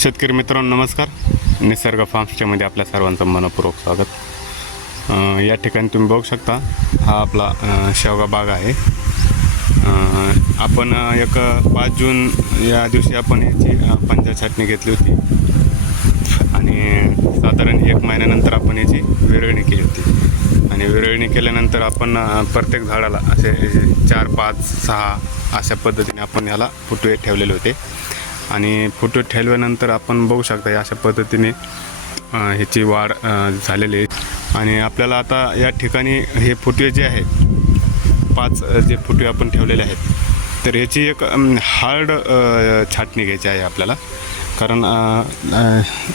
शेतकरी मित्रांनो नमस्कार. निसर्ग फार्मस्टेमध्ये आपल्या सर्वांचं मनपूर्वक स्वागत. या ठिकाणी तुम्ही बघू शकता हा आपला शेवगा बाग आहे. आपण एक 5 जून या दिवशी आपण याची पंचा छाटणी घेतली होती आणि साधारण 1 महिन्यानंतर आपण याची विरळणी केली होती. आणि विरळणी केल्यानंतर आपण प्रत्येक झाडाला असे 4, 5, 6 अशा पद्धतीने आपण याला फुटवे ठेवलेले होते. आणि फुटवे ठेवल्यानंतर आपण बघू शकता अशा पद्धतीने ह्याची वाढ झालेली आहे. आणि आपल्याला आता या ठिकाणी हे फुटवे जे आहेत 5 जे फुटवे आपण ठेवलेले आहेत तर ह्याची एक हार्ड छाटणी घ्यायची आहे आपल्याला. कारण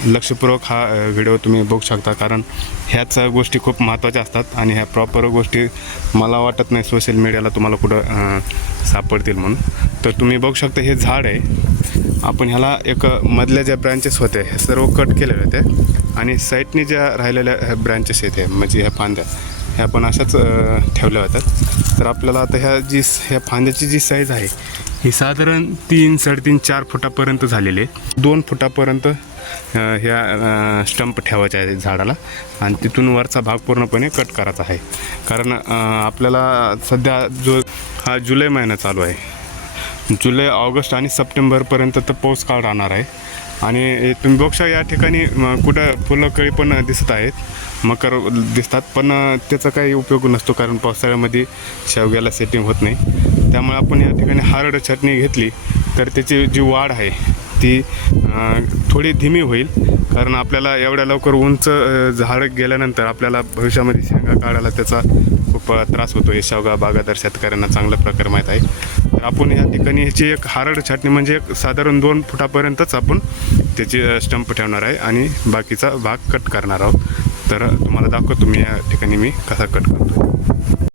लक्षपूर्वक हा व्हिडिओ तुम्ही बघू शकता, कारण ह्याच गोष्टी खूप महत्त्वाच्या असतात आणि ह्या प्रॉपर गोष्टी मला वाटत नाही सोशल मीडियाला तुम्हाला कुठं सापडतील म्हणून. तर तुम्ही बघू शकता हे झाड आहे. आपण ह्याला एक मधल्या ज्या ब्रँचेस होते हे सर्व कट केलेले होते आणि साईडने ज्या राहिलेल्या ब्रँचेस येते म्हणजे ह्या फांद्या ह्या पण अशाच ठेवल्या होत्या. तर आपल्याला आता ह्या फांद्याची जी साईज आहे ही साधारण 3, 3.5, 4 फुटापर्यंत झालेली आहे. 2 फुटापर्यंत ह्या स्टंप ठेवायच्या आहे झाडाला आणि तिथून वरचा भाग पूर्णपणे कट करायचा आहे. कारण आपल्याला सध्या हा जुलै महिना चालू आहे. जुलै, ऑगस्ट आणि सप्टेंबरपर्यंत तर पाऊस काळ राहणार आहे. आणि तुम्ही बघू शकता या ठिकाणी कुठं फुलं कळी पण दिसत आहेत, मकर दिसतात, पण त्याचा काही उपयोग नसतो कारण पावसाळ्यामध्ये शेवग्याला सेटिंग होत नाही. त्यामुळे आपण या ठिकाणी हार्ड छाटणी घेतली तर त्याची जी वाढ आहे ती थोडी धीमी होईल. कारण आपल्याला एवढ्या लवकर उंच झाड गेल्यानंतर आपल्याला भविष्यामध्ये शेंगा काढायला त्याचा खूप त्रास होतो. हे शेवगा बागायतदार शेतकऱ्यांना चांगल्या प्रकारे माहीत आहे. तर आपण या ठिकाणी ह्याची एक हार्ड छाटणी म्हणजे एक साधारण 2 फुटापर्यंतच आपण त्याची स्टंप ठेवणार आहे आणि बाकीचा भाग कट करणार आहोत. तर तुम्हाला दाखवतो मी या ठिकाणी मी कसा कट करतो.